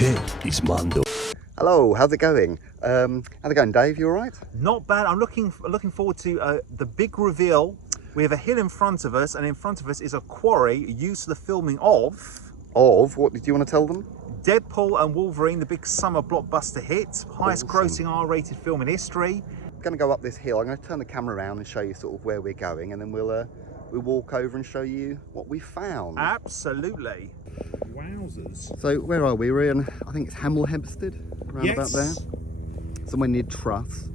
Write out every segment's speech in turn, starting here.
It's Mando. Hello, how's it going? How's it going, Dave? You all right? Not bad. I'm looking forward to the big reveal. We have a hill in front of us, and in front of us is a quarry used for the filming of... What did you want to tell them? Deadpool and Wolverine, the big summer blockbuster hit. Highest grossing R-rated film in history. I'm going to go up this hill. I'm going to turn the camera around and show you sort of where we're going, and then we'll walk over and show you what we found. Absolutely. Wowzers. So where are we? We're in, I think it's Hemel Hempstead, around about there. Somewhere near Truss.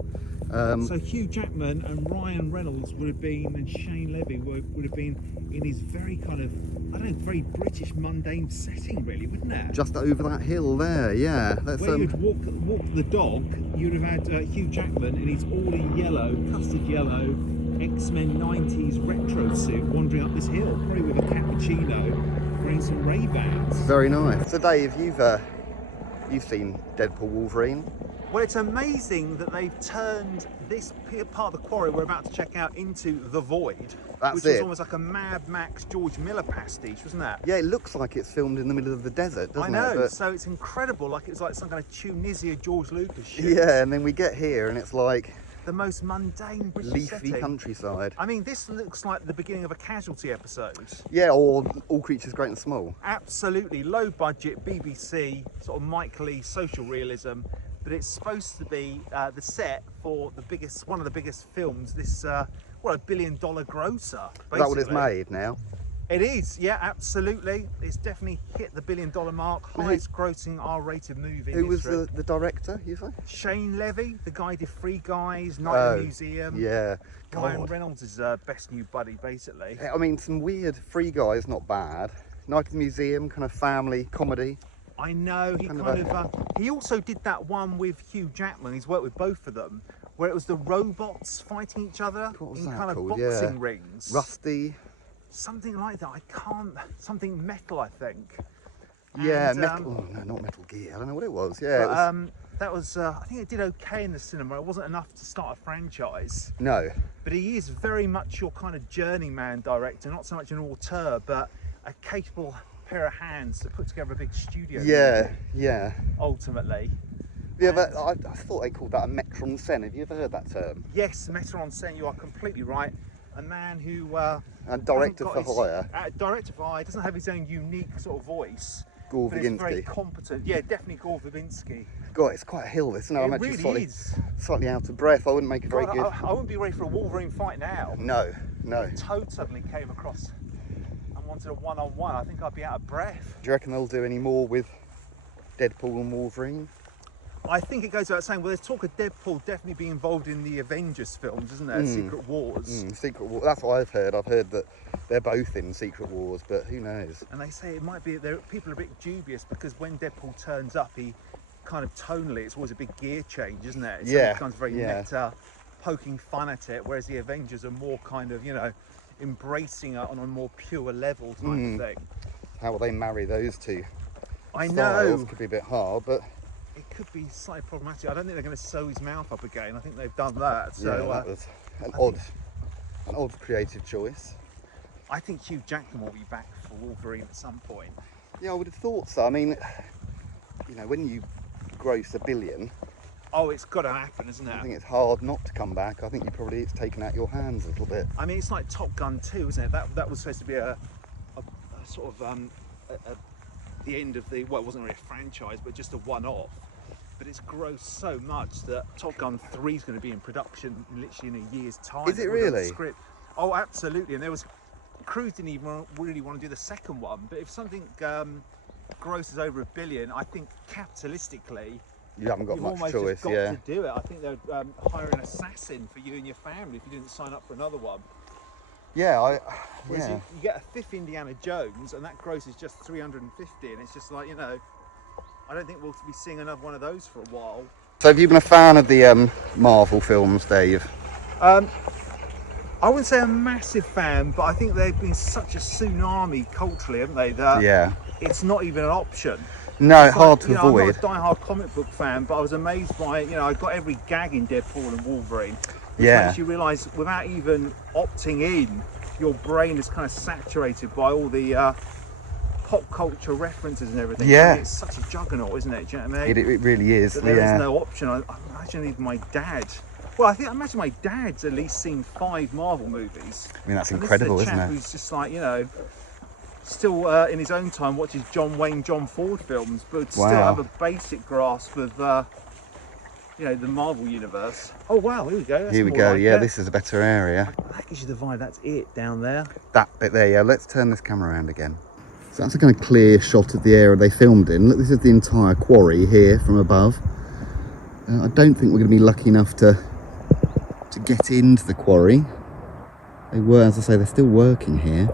So Hugh Jackman and Ryan Reynolds would have been, and Shane Levy would have been in his very kind of, I don't know, very British mundane setting, really, wouldn't it? Just over that hill there, yeah. That's, where you'd walk the dog, you'd have had Hugh Jackman in his all in yellow, custard yellow, X-Men 90s retro suit wandering up this hill, probably with a cappuccino, wearing some Ray-Bans. Very nice. So Dave, you've seen Deadpool Wolverine. Well, it's amazing that they've turned this part of the quarry we're about to check out into the void. Which was almost like a Mad Max George Miller pastiche, wasn't that? Yeah, it looks like it's filmed in the middle of the desert, doesn't it? I know, But... so it's incredible, like it's like some kind of Tunisia George Lucas shit. Yeah, and then we get here and it's like... the most mundane British leafy setting. Countryside. I mean, this looks like the beginning of a Casualty episode. Yeah, or All Creatures Great and Small. Absolutely, low budget, BBC, sort of Mike Leigh social realism. But it's supposed to be the set for one of the biggest films, this, well, $1 billion grosser, basically. Is that what it's made now? It is, yeah, absolutely. It's definitely hit the $1 billion mark, highest grossing R-rated movie in Who was history. the director, you say? Shane Levy, the guy who did Free Guys, Night in the Museum. Yeah. Ryan Reynolds is best new buddy, basically. I mean, some weird Free Guys, not bad. Night in the Museum, kind of family comedy. I know, he also did that one with Hugh Jackman, he's worked with both of them, where it was the robots fighting each other in kind of boxing rings. Rusty. Something like that, something metal, I think. Yeah, and, Metal, oh no, not Metal Gear, I don't know what it was, yeah. But, that was, I think it did okay in the cinema, it wasn't enough to start a franchise. No. But he is very much your kind of journeyman director, not so much an auteur, but a capable pair of hands to put together a big studio movie, yeah. ultimately. Yeah, but I thought they called that a metron scène. Have you ever heard that term? Yes, metron scène, you are completely right. A man who... and director for hire. Director for hire, doesn't have his own unique sort of voice. Gore but is very Verbinski. competent. Yeah, definitely Gore Verbinski. God, it's quite a hill, isn't it? I'm actually really slightly out of breath. I wouldn't make it very good. I wouldn't be ready for a Wolverine fight now. No. Toad suddenly came across and wanted a one-on-one. I think I'd be out of breath. Do you reckon they'll do any more with Deadpool and Wolverine? I think it goes without saying, well, there's talk of Deadpool definitely being involved in the Avengers films, isn't there? Secret Wars. Secret Wars, that's what I've heard. I've heard that they're both in Secret Wars, but who knows? And they say it might be, people are a bit dubious because when Deadpool turns up, he kind of tonally, it's always a big gear change, isn't it? It becomes very meta, poking fun at it, whereas the Avengers are more kind of, you know, embracing it on a more pure level type of thing. How will they marry those two? I styles? know. Could be a bit hard, but... it could be slightly problematic. I don't think they're going to sew his mouth up again. I think they've done that. So yeah, that was an odd creative choice. I think Hugh Jackman will be back for Wolverine at some point. Yeah, I would have thought so. I mean, you know, when you gross $1 billion... oh, it's got to happen, isn't it? I think it's hard not to come back. I think it's taken out your hands a little bit. I mean, it's like Top Gun 2, isn't it? That was supposed to be a sort of the end of the, well, it wasn't really a franchise, but just a one-off. But it's grossed so much that Top Gun 3 is going to be in production literally in a year's time. Is it really? Script. Oh, absolutely. And there was, Cruise didn't even really want to do the second one, but if something grosses over $1 billion, I think capitalistically, You haven't got you've much almost choice, just got to do it. I think they'd hire an assassin for you and your family if you didn't sign up for another one. Yeah, Whereas you get a fifth Indiana Jones and that gross is just 350, and it's just like, you know, I don't think we'll be seeing another one of those for a while. So have you been a fan of the Marvel films, Dave? I wouldn't say a massive fan, but I think they've been such a tsunami culturally, haven't they, that it's not even an option. No, it's hard like, to avoid. I'm not a die-hard comic book fan, but I was amazed by, you know, I got every gag in Deadpool and Wolverine. Which makes you realise, without even opting in, your brain is kind of saturated by all the pop culture references and everything. Yeah. I mean, it's such a juggernaut, isn't it? Do you know what I mean? It really is. But there is no option. I imagine even my dad. Well, I imagine my dad's at least seen 5 Marvel movies. I mean, that's incredible, isn't it? isn't it? Who's just like, you know, still in his own time watches John Wayne, John Ford films, but still have a basic grasp of, you know, the Marvel universe. Oh wow, here we go. That's Here we more go. like Yeah, it. this is a better area. That gives you the vibe. That's it down there. That bit there. Yeah. Let's turn this camera around again. So that's a kind of clear shot of the area they filmed in. Look, this is the entire quarry here from above. I don't think we're going to be lucky enough to get into the quarry. They were, as I say, they're still working here.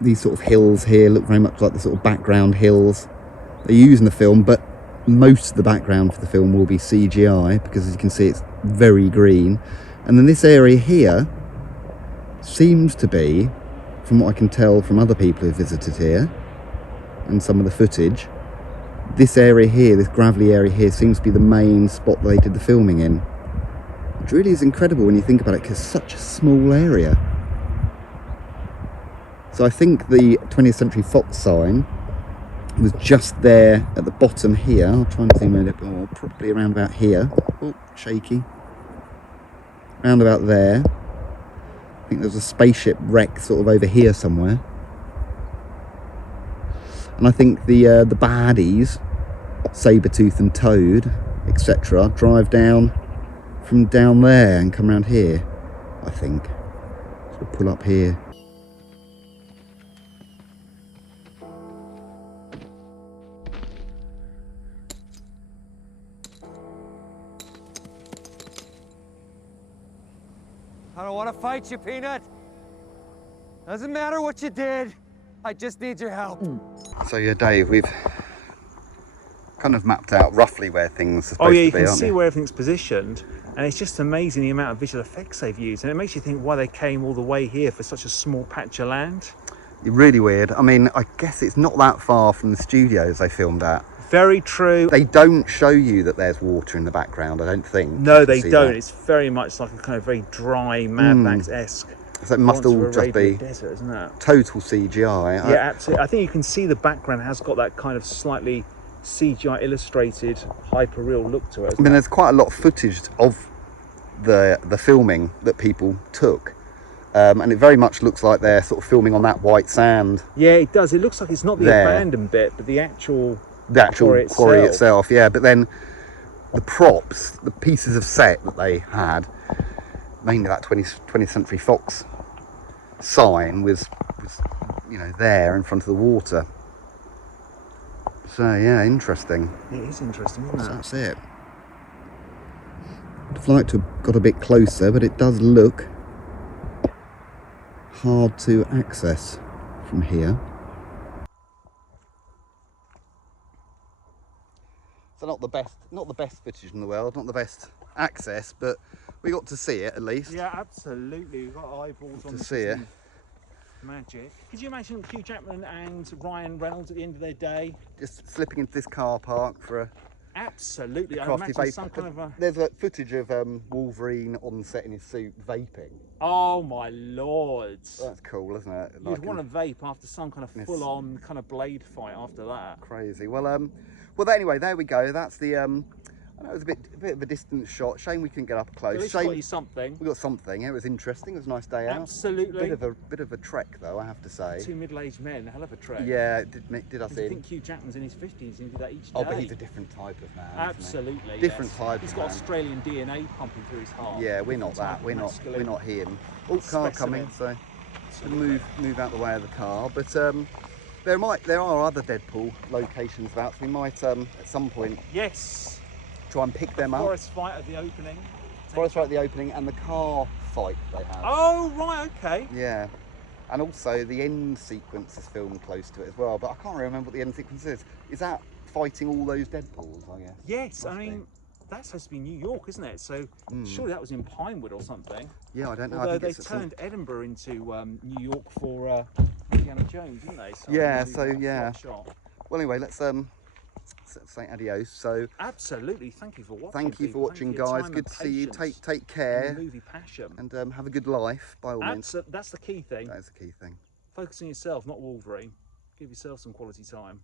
These sort of hills here look very much like the sort of background hills they use in the film, but most of the background for the film will be CGI because, as you can see, it's very green. And then this area here seems to be, from what I can tell from other people who visited here and some of the footage, this area here, this gravelly area here, seems to be the main spot they did the filming in. Which really is incredible when you think about it, because it's such a small area. So I think the 20th Century Fox sign was just there at the bottom here. I'll try and zoom in a bit more, probably around about here. Oh, shaky. Around about there. I think there's a spaceship wreck sort of over here somewhere. And I think the baddies, Sabretooth and Toad, etc., drive down from down there and come around here, I think. So we'll pull up here. I don't want to fight you, Peanut. Doesn't matter what you did. I just need your help. So yeah, Dave, we've kind of mapped out roughly where things are supposed to be, you can aren't see we? where everything's positioned, and it's just amazing the amount of visual effects they've used, and it makes you think why they came all the way here for such a small patch of land. Really weird. I mean, I guess it's not that far from the studios they filmed at. Very true. They don't show you that there's water in the background, I don't think. No, they see don't. that. It's very much like a kind of very dry Mad Max-esque. So it must all just be desert, isn't it? total CGI. Yeah, absolutely. I think you can see the background has got that kind of slightly CGI illustrated, hyper-real look to it. I mean, there's quite a lot of footage of the filming that people took. And it very much looks like they're sort of filming on that white sand. Yeah, it does. It looks like it's not the there. abandoned bit, but the actual quarry itself. Yeah, but then the props, the pieces of set that they had, mainly that 20th Century Fox sign was you know, there in front of the water. So yeah, interesting. It is interesting, isn't it? So that's it. I'd like to have got a bit closer, but it does look hard to access from here. So not the best footage in the world, not the best access, but we got to see it at least. Yeah, absolutely. We've got eyeballs on To the see it. Magic. Could you imagine Hugh Jackman and Ryan Reynolds at the end of their day? Just slipping into this car park for a Absolutely. I crafty imagine vape. some kind of a... There's a footage of Wolverine on set in his suit vaping. Oh my lord. That's cool, isn't it? You'd want to vape after some kind of full-on kind of blade fight after that. Crazy. Well, anyway, there we go. That's the I know it was a bit of a distant shot. Shame we couldn't get up close. At least Shame got you something. we got something. It was interesting. It was a nice day out. Absolutely. Bit of a trek though, I have to say. 2 middle-aged men, a hell of a trek. Yeah, did us I in. think Hugh Jackman's in his 50s and he did that each day. Oh, but he's a different type of man. Isn't Absolutely. he? Different yes. type He's of got man. Australian DNA pumping through his heart. Yeah, we're not Different that. type We're of not masculine. him. Oh, car coming. So move out the way of the car. But there are other Deadpool locations about. So we might at some point Yes. try and pick them up. Forest fight at the opening. Forest right at the opening and the car fight they have. Oh, right, okay. Yeah. And also the end sequence is filmed close to it as well, but I can't remember what the end sequence is. Is that fighting all those Deadpools, I guess? Yes, Must I mean, that's supposed to be New York, isn't it? So surely that was in Pinewood or something. Yeah, I don't know. Although I think they it's turned Edinburgh into New York for Indiana Jones, didn't they? So Yeah, obviously so, that's yeah. a shot. Well, anyway, let's say adios. So Absolutely. Thank you for watching. thank you for people. watching, Thank you for your guys. time Good and to see you. patience Take in care the movie passion. and have a good life by all means. That's the key thing. That is the key thing. Focus on yourself, not Wolverine. Give yourself some quality time.